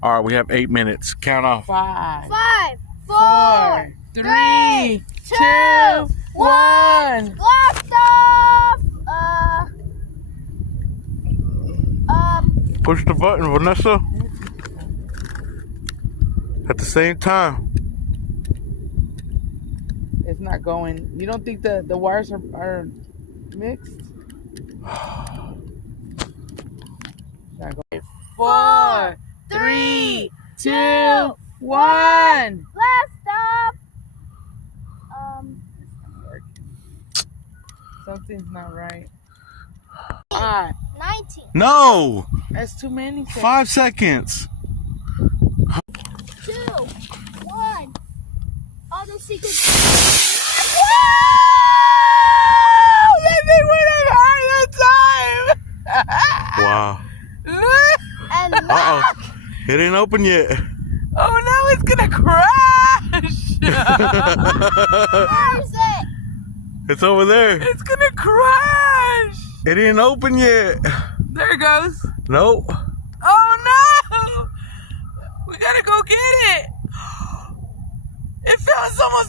All right, we have 8 minutes. Count off. 5, 4, 3, 2, 1. Blast off! Push the button, Vanessa. At the same time. It's not going. You don't think the wires are mixed? Not going. 4, 3, 2, 1. Blast off! Something's not right. 5. 19. No! That's too many. 5 seconds. 2, 1. All the secrets. That thing went up high that time. Wow. Look. And Uh-oh. It ain't open yet. Oh no, it's gonna crash. where's it? It's over there. It's gonna crash. It ain't open yet. There it goes. Nope. Oh no! We gotta go get it. It feels almost